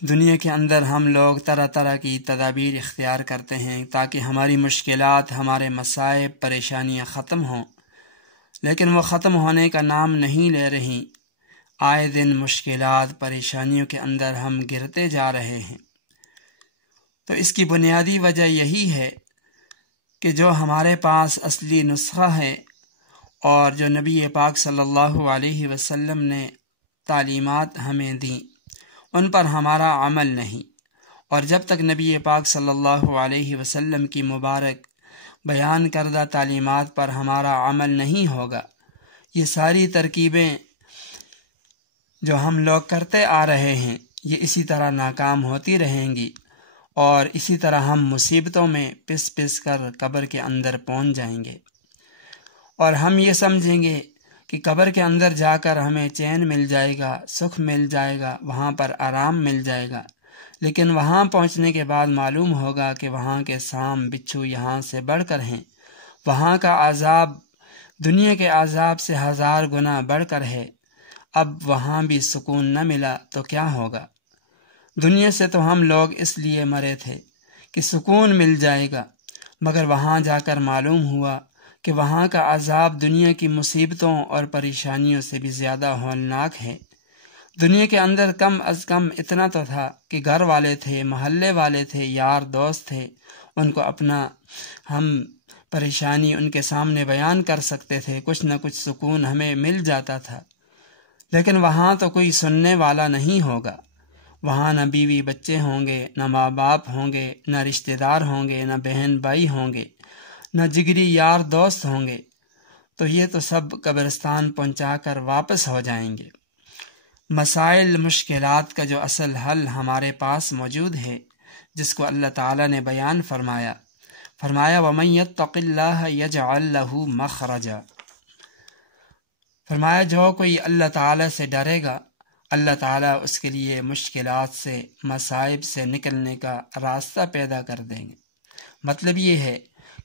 دنیا کے اندر ہم لوگ طرح طرح کی تدابیر اختیار کرتے ہیں تاکہ ہماری مشکلات، ہمارے مصائب، پریشانیاں ختم ہوں، لیکن وہ ختم ہونے کا نام نہیں لے رہی۔ آئے دن مشکلات، پریشانیوں کے اندر ہم گرتے جا رہے ہیں۔ تو اس کی بنیادی وجہ یہی ہے کہ جو ہمارے پاس اصلی نسخہ ہے اور جو نبی پاک صلی اللہ علیہ وسلم نے تعلیمات ہمیں دیں، ان پر ہمارا عمل نہیں، اور جب تک نبی پاک صلی اللہ علیہ وسلم کی مبارک بیان کردہ تعلیمات پر ہمارا عمل نہیں ہوگا، یہ ساری ترکیبیں جو ہم لوگ کرتے آ رہے ہیں یہ اسی طرح ناکام ہوتی رہیں گی، اور اسی طرح ہم مصیبتوں میں پس پس کر قبر کے اندر پہنچ جائیں گے، اور ہم یہ سمجھیں گے کہ قبر کے اندر جا کر ہمیں چین مل جائے گا، سکھ مل جائے گا، وہاں پر آرام مل جائے گا، لیکن وہاں پہنچنے کے بعد معلوم ہوگا کہ وہاں کے سام بچھو یہاں سے بڑھ کر ہیں، وہاں کا عذاب دنیا کے عذاب سے 1000 گنا بڑھ کر ہے۔ اب وہاں بھی سکون نہ ملا تو کیا ہوگا؟ دنیا سے تو ہم لوگ اس لیے مرے تھے کہ سکون مل جائے گا، مگر وہاں جا کر معلوم ہوا کہ وہاں کا عذاب دنیا کی مصیبتوں اور پریشانیوں سے بھی زیادہ ہولناک ہے۔ دنیا کے اندر کم از کم اتنا تو تھا کہ گھر والے تھے، محلے والے تھے، یار دوست تھے، ان کو اپنا ہم پریشانی ان کے سامنے بیان کر سکتے تھے، کچھ نہ کچھ سکون ہمیں مل جاتا تھا۔ لیکن وہاں تو کوئی سننے والا نہیں ہوگا، وہاں نہ بیوی بچے ہوں گے، نہ ماں باپ ہوں گے، نہ رشتہ دار ہوں گے، نہ بہن بھائی ہوں گے، نہ جگری یار دوست ہوں گے، تو یہ تو سب قبرستان پہنچا کر واپس ہو جائیں گے۔ مسائل، مشکلات کا جو اصل حل ہمارے پاس موجود ہے، جس کو اللہ تعالیٰ نے بیان فرمایا وَمَن يَتَّقِ اللَّهَ يَجْعَلْ لَهُ مَخْرَجًا، فرمایا جو کوئی اللہ تعالیٰ سے ڈرے گا، اللہ تعالیٰ اس کے لیے مشکلات سے، مصائب سے نکلنے کا راستہ پیدا کر دیں گے۔ مطلب یہ ہے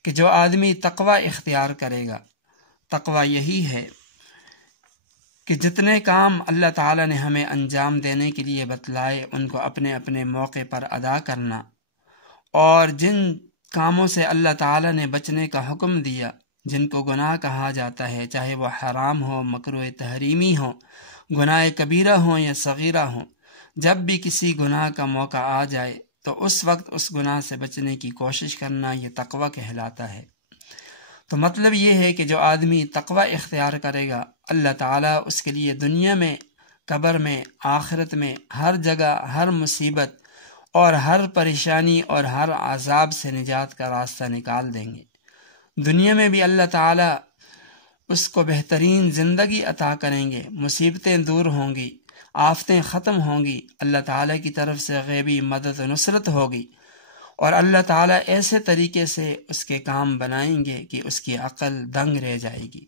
کہ جو آدمی تقوی اختیار کرے گا، تقوی یہی ہے کہ جتنے کام اللہ تعالیٰ نے ہمیں انجام دینے کے لیے بتلائے ان کو اپنے اپنے موقع پر ادا کرنا، اور جن کاموں سے اللہ تعالیٰ نے بچنے کا حکم دیا، جن کو گناہ کہا جاتا ہے، چاہے وہ حرام ہو، مکروہ تحریمی ہو، گناہ کبیرہ ہوں یا صغیرہ ہوں، جب بھی کسی گناہ کا موقع آ جائے تو اس وقت اس گناہ سے بچنے کی کوشش کرنا، یہ تقوی کہلاتا ہے۔ تو مطلب یہ ہے کہ جو آدمی تقوی اختیار کرے گا، اللہ تعالیٰ اس کے لیے دنیا میں، قبر میں، آخرت میں، ہر جگہ، ہر مصیبت اور ہر پریشانی اور ہر عذاب سے نجات کا راستہ نکال دیں گے۔ دنیا میں بھی اللہ تعالیٰ اس کو بہترین زندگی عطا کریں گے، مصیبتیں دور ہوں گی، آفتیں ختم ہوں گی، اللہ تعالیٰ کی طرف سے غیبی مدد و نصرت ہوگی، اور اللہ تعالیٰ ایسے طریقے سے اس کے کام بنائیں گے کہ اس کی عقل دنگ رہ جائے گی۔